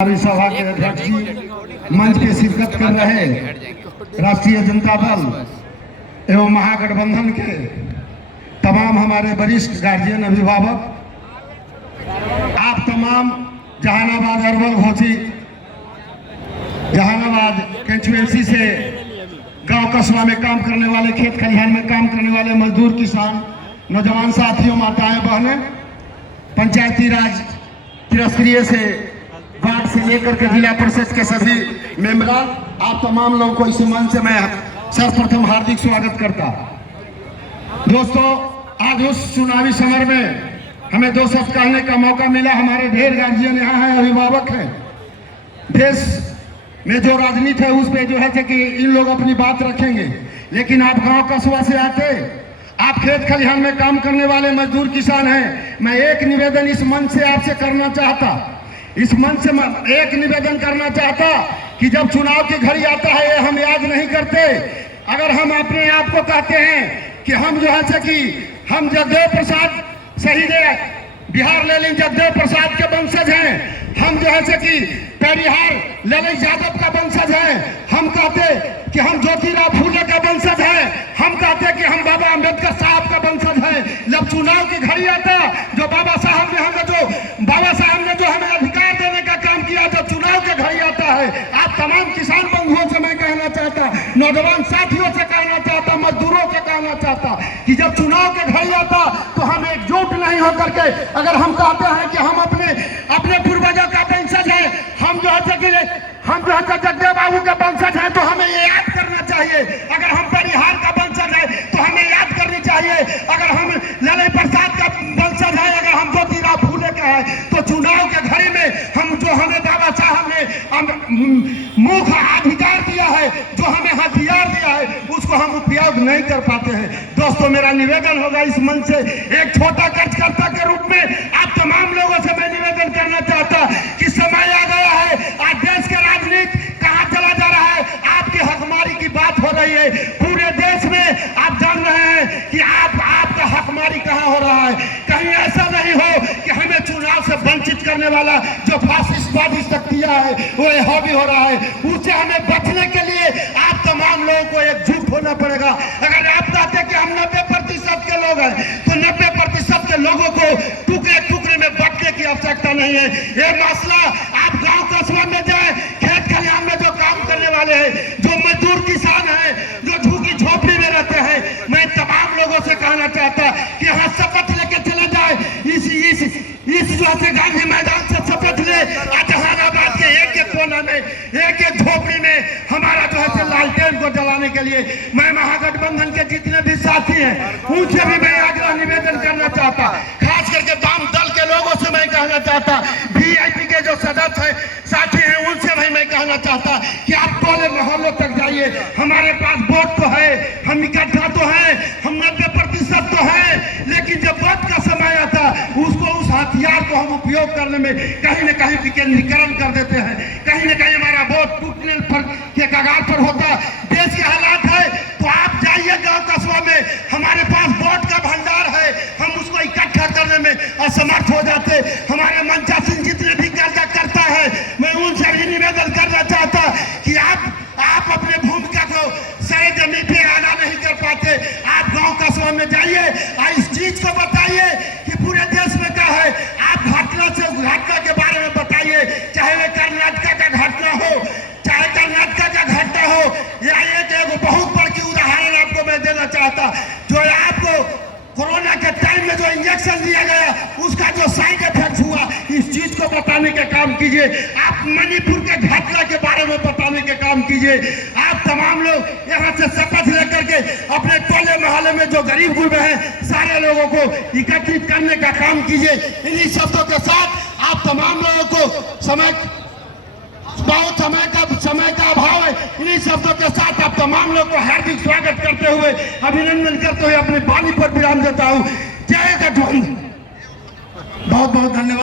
हमारी सभा के अध्यक्ष जी मंच पे शिरकत कर रहे राष्ट्रीय जनता दल एवं महागठबंधन के तमाम हमारे वरिष्ठ गार्जियन अभिभावक, आप तमाम जहानाबाद अर्बन घोसी जहानाबाद कंस्टिट्यूएंसी से गांव कस्बा में काम करने वाले, खेत खलिहान में काम करने वाले मजदूर, किसान, नौजवान साथियों, माताएं, बहनें, पंचायती राज त्रिस्तरीय से वार्ड से लेकर के जिला परिषद के सभी मेंबरान, आप तमाम लोगों को इस मंच से मैं सर्वप्रथम हार्दिक स्वागत करता। दोस्तों, आज उस चुनावी समर में हमें दो शब्द कहने का मौका मिला। हमारे ढेर गार्जियन यहाँ हैं, अभिभावक हैं। देश में जो राजनीति है उस पे जो है कि इन लोग अपनी बात रखेंगे, लेकिन आप गांव कस्बा से आते, आप खेत खलिहान में काम करने वाले मजदूर, किसान हैं। मैं एक निवेदन इस मंच से आपसे करना चाहता, इस मंच से एक निवेदन करना चाहता कि जब चुनाव की घड़ी आता है, ये हम याद नहीं करते। अगर हम अपने आप को कहते हैं कि हम जो है कि हम जगदेव प्रसाद शहीद बिहार लेलिन जगदेव प्रसाद के वंशज हैं, हम जो है कि परिहार ललित यादव का वंशज हैं, हम कहते कि हम ज्योतिराव फूले का वंशज हैं, हम कहते कि हम बाबा अम्बेडकर साहब का वंशज हैं। जब चुनाव की घड़ी आता, जो बाबा साहब ने जो हमें अधिकार देने का काम किया, जब चुनाव की घड़ी आता है, आप तमाम किसान बंधुओं से मैं कहना चाहता, नौजवान साथियों से कहना चाहता, मजदूरों से कहना चाहता कि जब चुनाव की घड़ी आता तो हम एकजुट नहीं होकर के, अगर हम कहते हैं कि हम अपने पूर्वजों का वंशज है, हम जो है कि जगदेव बाबू का वंशज है, तो हमें ये याद करना चाहिए। अगर हम परिहार का वंशज है तो हमें याद करनी चाहिए। अगर हम ललित प्रसाद का वंशज है, अगर हम ज्योतिराव फूले का है, तो चुनाव के घड़ी में हम जो हमें बाबा साहब ने मुख्य अधिकार दिया है, जो हमें हथियार दिया है, उसको हम उपयोग नहीं कर पाते हैं। दोस्तों, मेरा निवेदन होगा इस मंच से, एक छोटा कार्यकर्ता के रूप में आप तमाम लोगों से मैं निवेदन करना चाहता कि समय आ गया है। आज देश के राजनीति कहां चला जा रहा है, आपकी हकमारी की बात हो रही है। पूरे देश में आप जान रहे हैं कि आपका हकमारी कहां हो रहा है। कहीं ऐसा नहीं हो कि हमें चुनाव से वंचित करने वाला जो फासिस्टवादी शक्तियां है वो हावी हो रहा है। उससे हमें बचने के लिए आप तमाम लोगों को एकजुट होना पड़ेगा। अगर आप कहते कि हम 90% के लोग हैं, तो 90% के लोगों को टुकड़े टुकड़े में बांटने की आवश्यकता नहीं है। ये मसला आप गांव कस्बा में जाए, खेत खलिहान में जो काम करने वाले हैं, जो मजदूर किसान हैं, जो झुग्गी झोपड़ी में रहते हैं, मैं तमाम लोगों से कहना चाहता कि यहाँ शपथ लेके चले जाए। इस जो है गांधी मैदान से शपथ ले, जहानाबाद के एक कोना में, एक झोपड़ी में हमारा जो है लालटेन को जलाने के लिए मैं महागठबंधन के जितने भी साथी हैं उनसे भी मैं आग्रह निवेदन करना चाहता। खास करके वाम दल के लोगों से मैं कहना चाहता, वीआईपी के जो सदस्य हैं, साथी हैं, उनसे भी मैं कहना चाहता कि आप टोले मोहल्लों तक जाइए। हमारे पास वोट तो है, हम इकट्ठा तो हैं, हम 90% तो हैं, लेकिन जब वोट का समय आता उसको, उस हथियार को हम उपयोग करने में कहीं न कहीं विकेंद्रीकरण कर देते हैं। कहीं न कहीं हमारा वोट टूटने के कगार पर होता। देश के हालात है तो आप जाइए गांव कस्बा में, हमारे पास वोट का भंडार है, हम उसको इकट्ठा करने में असमर्थ हो जाते। हमारे मंचा सिंह जितने भी करता है, मैं उनसे भी निवेदन करना चाहता कि आप अपने भूमिका को सही जमीन पे आना नहीं कर पाते। आप गांव कस्बा में जाइए, इस चीज को बताइए कि पूरे देश में क्या है। आप घटना के बारे में बताइए, चाहे वह कर्नाटक का घटना हो, चाहे कर्नाटक का घटना हो, या एक बहुत बड़ी उदाहरण आपको मैं देना चाहता, जो आपको कोरोना के टाइम में जो इंजेक्शन दिया गया उसका जो साइड इफेक्ट हुआ, इस चीज को बताने के काम कीजिए। आप मणिपुर के घटना के बारे में बताने के काम कीजिए। आप तमाम लोग यहाँ से शपथ लेकर के अपने टोले मोहल्ले में जो गरीब गुरबे हैं, सारे लोगों को एकत्रित करने का काम कीजिए। इन्हीं शब्दों के साथ आप तमाम लोगों को बहुत समय का अभाव है, इन्हीं शब्दों के साथ आप तमाम लोग को हार्दिक स्वागत करते हुए, अभिनंदन करते हुए अपनी वाणी पर विराम देता हूँ। जय गठबंधन। बहुत बहुत धन्यवाद।